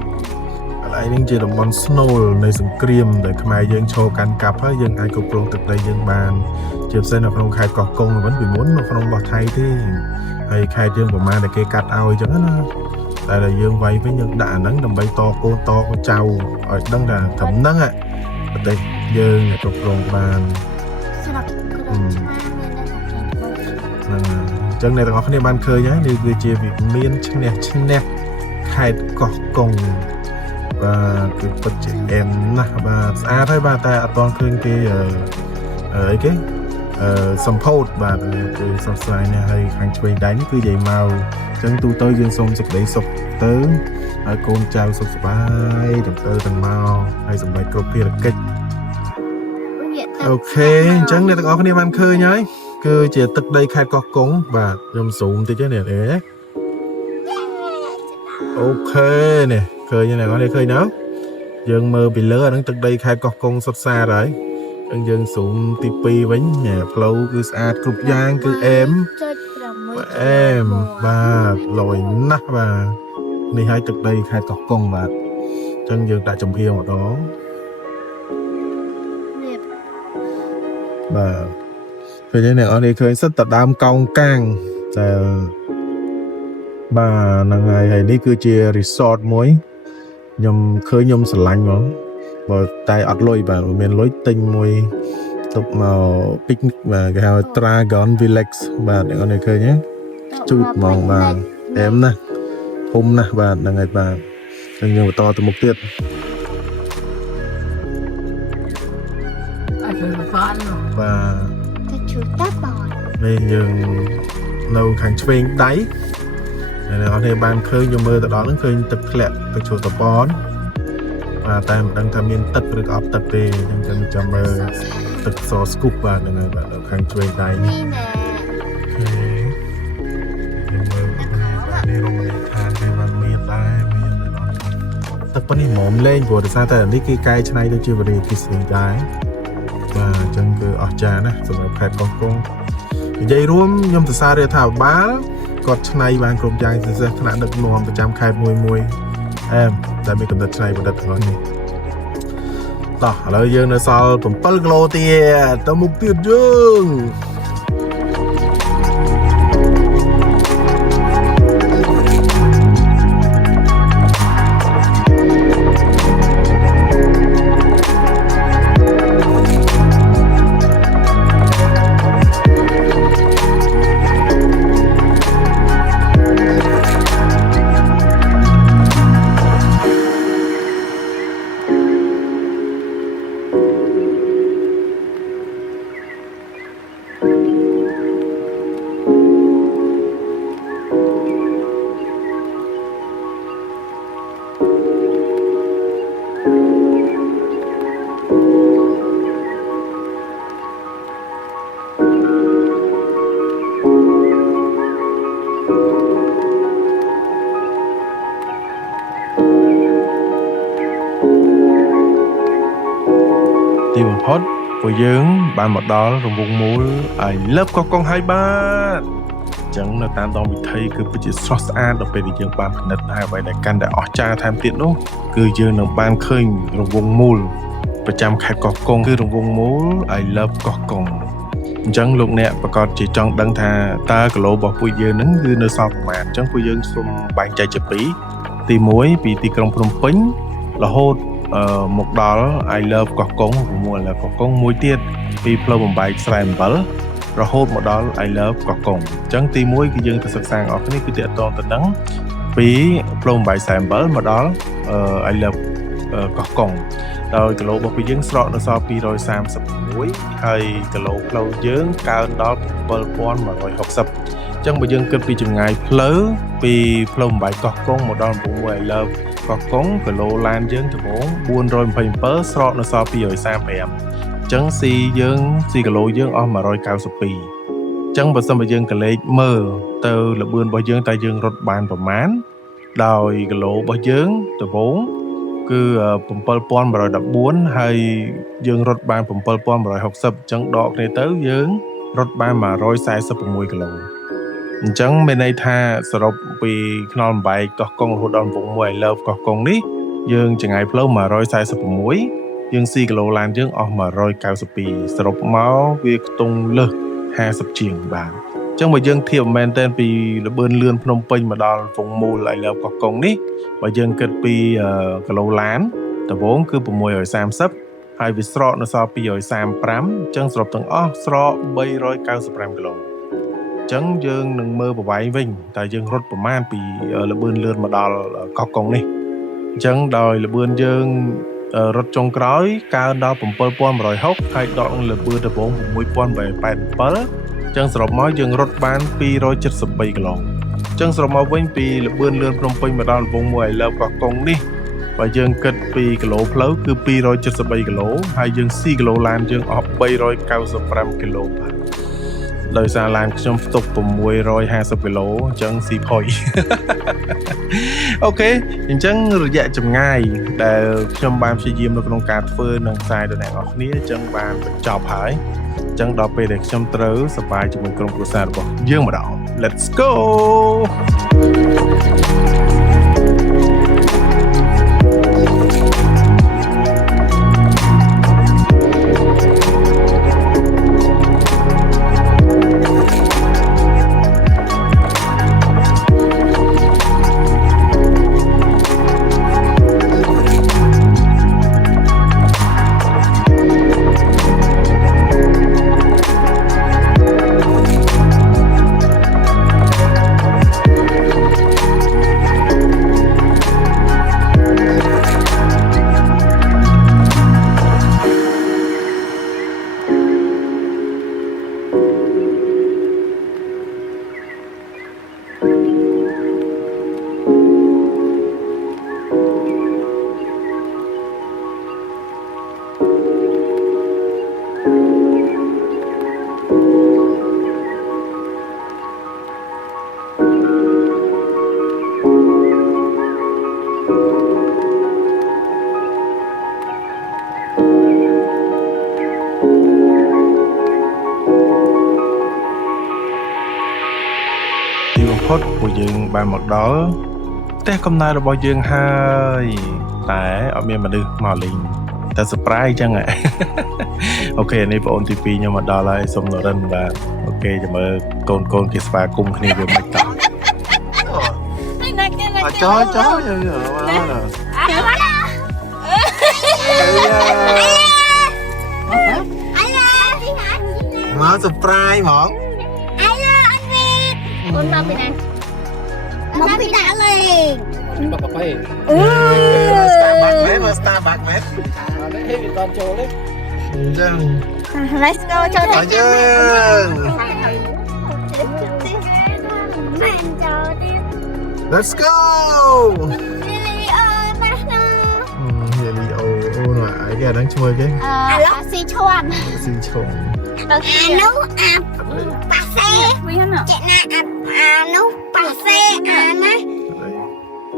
រ lại những chuyện đồng bằng snow này sừng cream để khai dương cho can cặp á dương ai cục lông thực đây dương bàn chụp xe nào không khai cọc công vẫn bị muốn mà không bỏ thay thế hay khai dương của ma để cây cắt ao chứ đây là dương vay với những đạn nắng đầm bay to con trâu ở đang là thấm nắng ạ đây dương là cục lông bàn ស្រាប់គឺឆ្មាមានតែ ចឹងអ្នកទាំងអស់គ្នាបានឃើញហើយនេះគឺជាវិមានឈ្នះខេត្តកោះកុងបាទគឺពិតជាអែមណាស់បាទស្អាតហើយបាទតែអត់ទាន់ឃើញគេអីគេសម្ពោធបាទគឺសោកស្ដាយណាស់ហើយខាងឆ្វេងដៃនេះគឺនិយាយមកចឹងទូទៅយើងសូមសេចក្តីសុខទៅហើយកូនចៅសុខសប្បាយទាំងទៅទាំងមកហើយសម្រាប់គ្រប់ភារកិច្ចអូខេអញ្ចឹងអ្នកទាំងអស់គ្នាបានឃើញហើយគឺជាទឹកដីខេត្តកោះកុងបាទខ្ញុំស៊ូមតិចនេះអូខេនេះឃើញអ្នកទាំងអស់គ្នាឃើញណាយើងមើលពីលើអាហ្នឹងទឹកដីខេត្តកោះកុងសុទ្ធសាធហើយយើងស៊ូមទី2វិញផ្លូវគឺស្អាតគ្រប់យ៉ាងគឺអែមអែមបាទលយណាស់បាទនេះហើយទឹកដីខេត្តកោះកុងបាទអញ្ចឹងយើងដាក់ចំហៀងម្ដងបាទពេលនេះអ្នកនរនេះឃើញសិតតែដើមកោងកាងតែបាទហ្នឹងហើយនេះគឺជា resort មួយខ្ញុំឃើញខ្ញុំស្រឡាញ់ហ្មងបើតែអត់លុយបាទមានលុយទិញមួយទុកមក picnic បាទគេហៅ Dragon Village បាទអ្នកនរនេះឃើញទេជូតហ្មងបាទអែមណាស់ធំណាស់បាទហ្នឹងហើយបាទអញ្ចឹងយើងបន្តទៅមុខទៀតបាទទៅជួយតាបត នេះយើងនៅខាងឆ្វេងដៃហើយអត់ទេបានឃើញយកមើលទៅដល់ហ្នឹងឃើញទឹកធ្លាក់ទៅចូលតបនបាទតែមិនដឹងថាមានទឹកឬក៏អត់ទឹកទេអញ្ចឹងចាំមើលទឹកសស្គូបបាទហ្នឹងហើយបាទនៅខាងឆ្វេងដៃនេះនេះរមណីយដ្ឋានគេបានមានដែរមានទឹកប៉ុណ្នេះហ្មងលេងព្រោះដោយសារតែនេះគេកែច្នៃទៅជាវិរិយអគ្គិសនីដែរបាទអញ្ចឹងគឺអស្ចារ្យណាស់សម្រាប់ខេត្តកោះកុងនិយាយរួមខ្ញុំសរសើររដ្ឋាភិបាលគាត់ច្នៃបានគ្រប់យ៉ាងពិសេសថ្នាក់ដឹកនាំប្រចាំខេត្តមួយអែមតែមានកំណត់ច្នៃប្រឌិតទាំងនេះតោះឥឡូវយើងនៅសល់7គីឡូទៀតទៅមុខទៀតយើង ទីបំផុត ពួកយើងបានមកដល់រង្វង់មូល I love កកុងហើយបាទចឹងនៅតាមដងវិថីគឺពិតជាស្រស់ស្អាតដល់ពេលដែលយើងបានពិនិត្យហើយអ្វីដែលកាន់តែអស្ចារ្យថែមទៀតនោះគឺយើងនឹងបានឃើញរង្វង់មូលប្រចាំខេត្តកោះកុងគឺរង្វង់មូល I love កោះកុងអញ្ចឹងលោកអ្នកប្រកាសជាចង់ដឹងថាតើគីឡូរបស់ពួកយើងហ្នឹងគឺនៅសល់ប្រមាណអញ្ចឹងពួកយើងសូមបែងចែកជាពីរទី1ពីទីក្រុងភ្នំពេញរហូតមកដល់ I love កោះកុងរង្វង់ I love កោះកុងមួយទៀតពីផ្លូវបំបែកស្រែអំបិលរហូតមកដល់ I love កោះកុងអញ្ចឹងទី1គឺយើងទៅសិក្សាអស់គ្នាគឺទាក់ទងទៅនឹងពីផ្លូវបំបែកស្រែអំបិលមកដល់I love កោះកុងដោយគីឡូរបស់យើងស្រកនៅសល់236ហើយគីឡូផ្លូវយើងកើនដល់7160អញ្ចឹងបើយើងគិតពីចម្ងាយផ្លូវពីផ្លូវបំបែកកោះកុងមកដល់កំពង់មួយ I love កោះកុងគីឡូឡានយើងដំបូង427ស្រកនៅសល់235អញ្ចឹងស៊ីគីឡូយើងអស់192អញ្ចឹងបើសិនបើយើងកលេចមើលទៅល្បឿនរបស់យើងតើយើងរត់បានប្រមាណដោយគីឡូរបស់យើងដំបូងគឺ7114ហើយយើងរត់បាន7160អញ្ចឹងដកគ្នាទៅយើងរត់បាន146គីឡូអញ្ចឹងមានន័យថាសរុបពីខ្នល់បំបែកកោះកុងរហូតដល់កំពង់មួយ I love កោះកុងនេះយើងចង្ងាយផ្លូវ146យើងស៊ីគីឡូឡានយើងអស់192សរុបមកវាខ្ទង់លើស50ជាងបាទអញ្ចឹងបើយើងធៀបមែនតើពីល្បឿនលឿនភ្នំពេញមកដល់កំពង់មូល I love កោះកុងនេះបើយើងគិតពីគីឡូឡានដំបូងគឺ630ហើយវាស្រកនៅសល់235អញ្ចឹងសរុបទាំងអស់ស្រក395គីឡូអញ្ចឹងយើងនឹងមើលប្រវែងវិញតើយើងរត់ប្រមាណពីល្បឿនលឿនមកដល់កោះកុងនេះអញ្ចឹងដោយល្បឿនយើងរត់ចុងក្រោយកើនដល់7160ហើយដកល្បឿនដំបូង6887អញ្ចឹងសរុបមកយើងរត់បាន273គីឡូអញ្ចឹងសរុបមកវិញពីល្បឿនលឿនភ្នំពេញមកដល់កំពង់មួយ I love កោះកុងនេះបើយើងគិតពីគីឡូផ្លូវគឺ273គីឡូហើយយើងស៊ីគីឡូឡានយើងអស់395គីឡូបាទដោយសារឡានខ្ញុំផ្ទុក650គីឡូអញ្ចឹងស៊ីផុយអូខេអញ្ចឹងរយៈចម្ងាយដែលខ្ញុំបានព្យាយាមនៅក្នុងការធ្វើនឹងផ្សាយដល់អ្នកនរគ្នាអញ្ចឹងបានបញ្ចប់ហើយអញ្ចឹងដល់ពេលដែលខ្ញុំត្រូវសប្បាយជាមួយក្រុមគ្រួសាររបស់យើងម្ដង Let's goផុតពួកយើងបានមកដល់ផ្ទះកំណើតរបស់យើងហើយតែអត់មានមនុស្សមកលេងតែ surprise ចឹងអូខេនេះបងអូនទី2ខ្ញុំមកដល់ហើយសុំនរិនបាទអូខេចាំមើលកូនគេស្វាគមន៍គ្នាវាមិនតោះចោមក surprise ហ្មងអូនមកពីណាមកពីដាក់លេងមកប៉ាប៉ៃStarbucks មែនអត់ទេវាតន់ចូលទេអញ្ចឹង Let's go ចូលទៅយើងមិនចូលទេ Let's go លីលីអូណាស់ណាលីលីអូនោះអាគេហ្នឹងឈ្មោះគេអាស៊ីឈွန်ស៊ីឈុំអានោះអាប៉ាសេវាណាចេណាអានោះប៉ាសេអាណា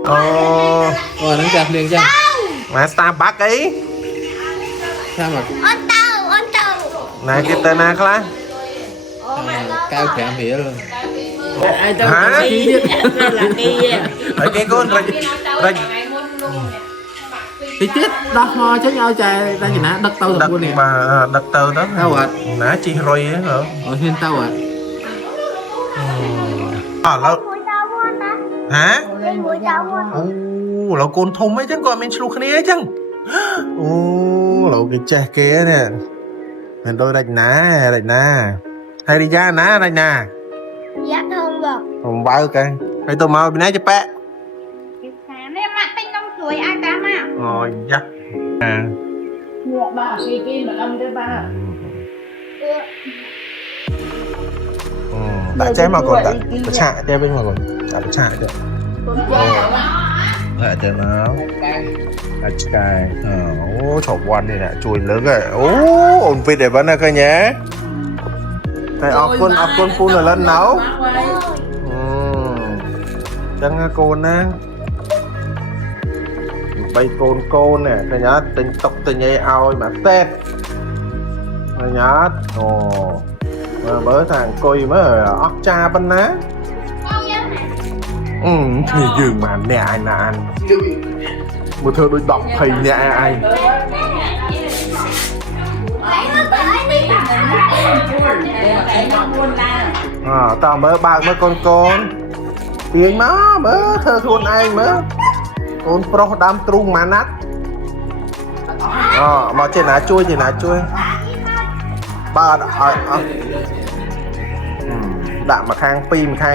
អូហ្នឹងចាស់ភ្លៀងចាស់មក Starbucks អីតាមអូនទៅ này cái tên nào khác cao kém phía luôn hả ở cái con rạch thì chết đọc ho chứ nhau chạy ra gì nè đất tàu đất luôn nè mà đất tơ đó tao ạ nã chi rồi á hả ở hiên tao ạ lâu hả mũi đau lâu côn thùng ấy chứ còn mình chụp cái này chứ lâu cái trẻ kia nè mình đôi rạch ná hay đi ra ná rạch nè dạ không được không bao cái hay tôi mau bên này cho bé em mặt tinh nông chuối ai cá mà rồi dạ bà suy kim mà ông đưa bà đã cháy mà còn đã chạ đeo bên mà còn đã chạ được lại từ nó đã chài ô chọc quan này nè chui lớn rồi ô ổn vịt để vẫn là cái nhé này ọc con phun rồi lên nấu chân côn á bay côn nè cái nhá tình tộc tình nhây ao mà tép cái nhá ồ mới thằng coi mới ốc cha bên ná thì dường mà nè ai là anh một thơ đôi đọc thầy nè ai tao mới bạc mới con tiếng nó mới thơ thôn anh mới con pro đam trung mà nát mà trên ná chui ba đạm mà khang pi mà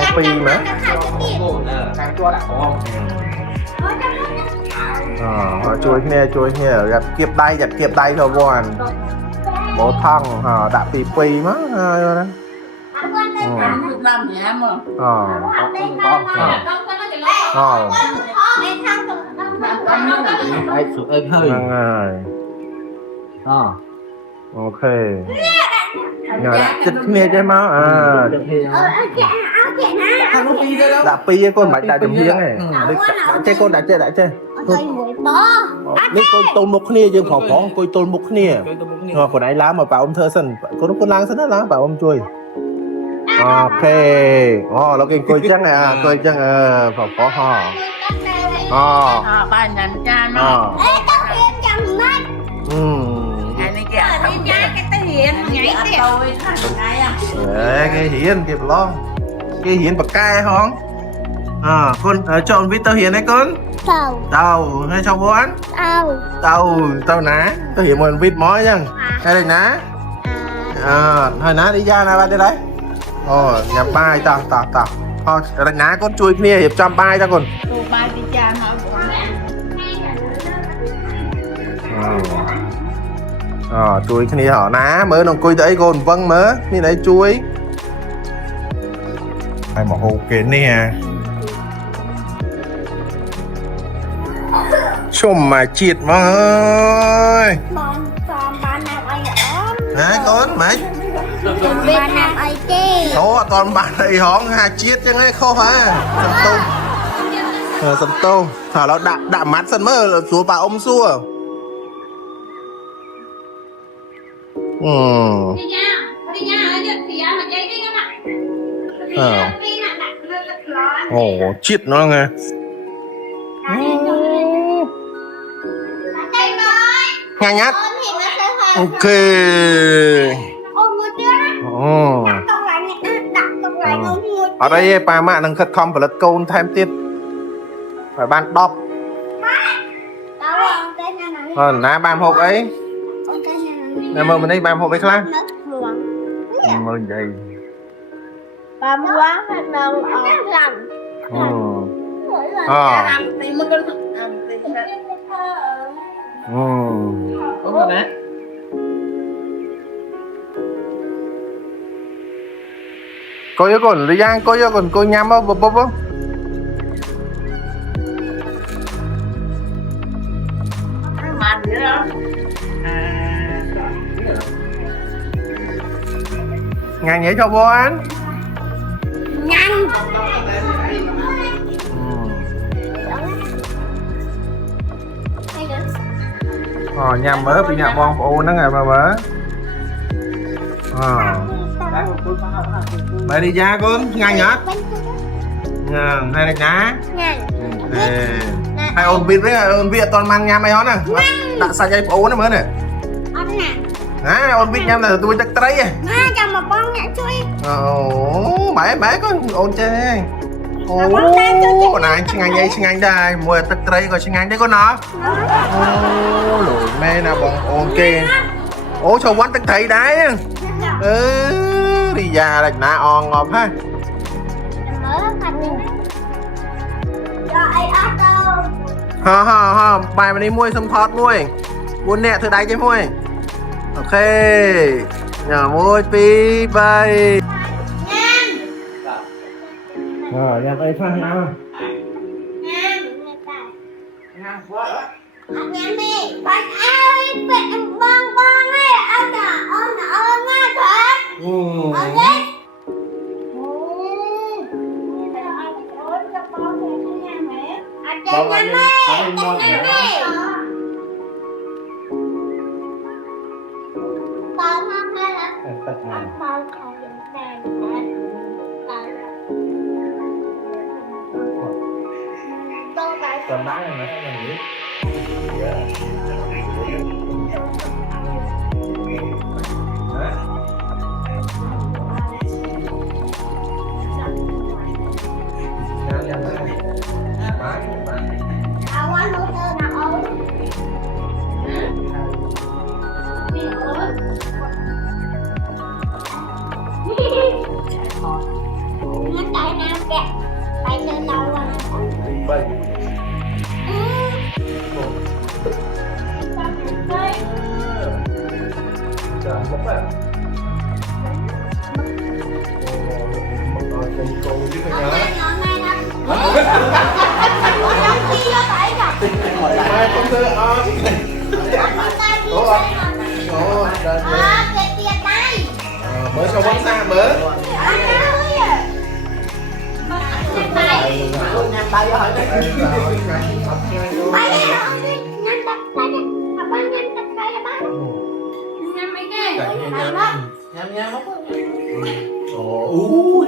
chui nè gặp kiếp đây thôi quan bộ thằng đạm pi má ai sụt êm hơi ok nhờ đã chích nghe cho máu đã pi con mày đã trồng hiếng này chơi con đã chơi nếu con tôn mục nia dương phòng phóng coi tôn mục nia còn ấy lá mà bảo ông thơ sân con lang sân đó lá bảo ông chui ok nó kinh coi chắc này coi chắc phòng phó bà nhận cha nó cái hiền nhảy cái hiền kịp lo cái hiền bậc cai không con chọn với tao hiền hay con tao hay cho bố ăn tao ná tao hiền một vịt mói chăng hay đây ná hơi ná đi ra nào bạn đây đấy nhập bài tao đây ná con chui kia hiệp trăm bài cho con chui cái này họ ná mới nó cùi tới con vâng mớ như đấy chui ai mà hô kiến nè chôm mà chịt mà ơi hả con mấy toàn bạn này hóng hà chiết chứ ngay khô hả sân tôm nó đạm mát sân mơ xuống bà ông xua chít nó nghe nhanh nhát ok ở đây bà mẹ đang khất không phải là câu thêm tiếp phải ban đọc ná ban hộp ấy nè mơ mình đây ban hộp ấy khác mơ vậy bà mua hay đâu làm coi cho con đi giang coi cho con coi nhắm không bốc không ngàn nhảy cho bố ăn nhanh nhằm mớ bị nhạc bong ô nó ngày mà mớ Mày đi ra con ngang nhá này này nhá hay ôn vịt toàn mang nhám mày hón à đã sao dây phố nó mới này ôn vịt nhám là tôi chắc tấy bãi con ôn chơi này xin anh đây mua tất tấy rồi xin anh đấy con nó lùi mê nào bọn ôn kê cho quán tất thấy đấy đi ra là nã on ngọt ha ha bài mà đi mua xong thoát mua buôn nè thử đáy chứ mua ok nhờ mua pi bay rồi em ơi pha nhau anh em đi bạn ơi bạn con ấy anh đã ôm ngay thôi ok Còn đá này nó nghĩ mới cho bóng xa mới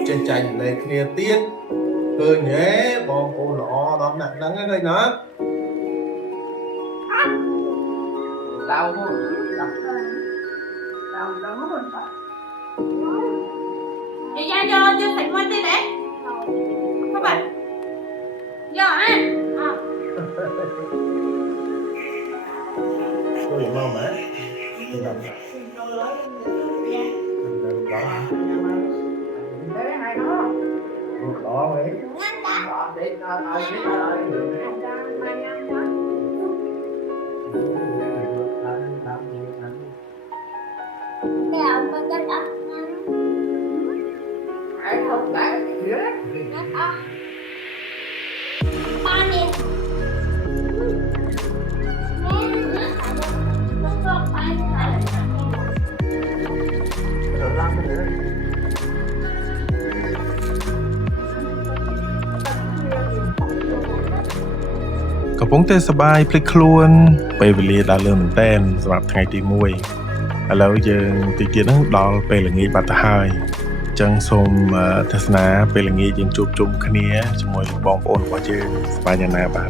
trên chành này kia tiết cơ nhé bom ô lọ đón nặng nắng cái nó đau không đau không vậy ra cho thịt quay đi để các bạn giờ ăn tôi hiểu không đấy đó đấy không đãកំពុងតែសប្បាយភ្លេចខ្លួនពេលវេលាដល់លឿនមែនតែនសម្រាប់ថ្ងៃទី1ឥឡូវយើងទីទៀតហ្នឹងដល់ពេលល្ងាចបាត់ទៅហើយអញ្ចឹងសូមទស្សនាពេលល្ងាចយើងជួបជុំគ្នាជាមួយបងប្អូនរបស់យើងសប្បាយយ៉ាងណាបាទ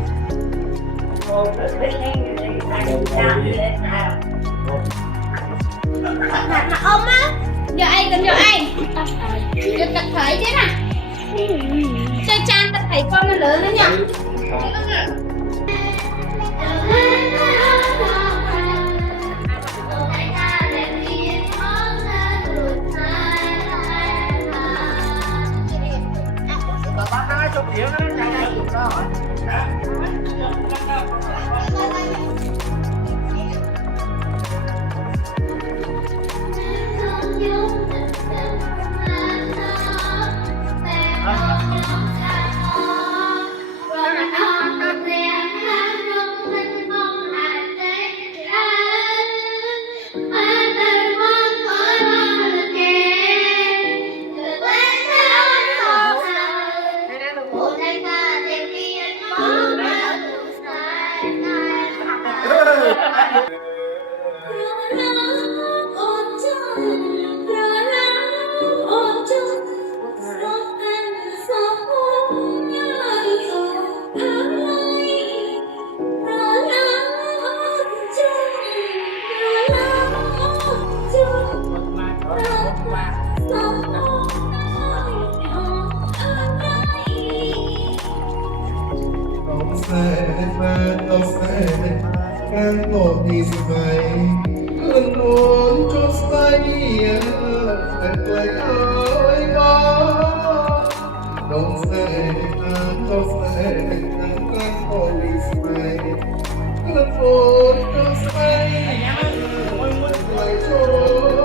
ôm á giờ ai cần giờ ai giờ tập thể chứ nè chơi chan tập thể con nó lớn đấy nhở Hãy subscribe cho kênh Ghiền Mì Gõ để không bỏ lỡ កាន់អូទីស្មៃខ្លួនអូនចូលស្ដីតែផ្លែអើយបង Don't say don't sayកាន់អូទីស្មៃខ្លួនអូនចូលស្ដីផ្លែចូ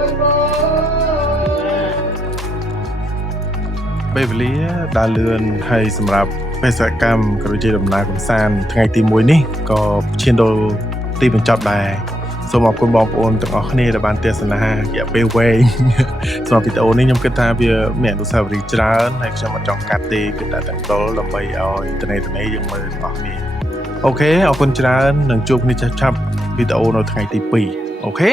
លបង ពេលវេលាដើរលឿនហើយសម្រាប់បេសកកម្មក៏ដូចជាដំណើរកម្សាន្តថ្ងៃទី1នេះក៏ឈានដល់ទីបញ្ចប់ដែរសូមអរគុណបងប្អូនទាំងអស់គ្នាដែលបានទស្សនារយៈពេលវែងសម្រាប់វីដេអូនេះខ្ញុំគិតថាវាមានអនុស្សាវរីយ៍ច្រើនហើយខ្ញុំអត់ចង់កាត់ទេគឺតែទាំងដុលដើម្បីឲ្យត្នេយើងមើលទាំងអស់គ្នាអូខេអរគុណច្រើននឹងជួបគ្នាឆាប់ៗវីដេអូនៅថ្ងៃទី2អូខេ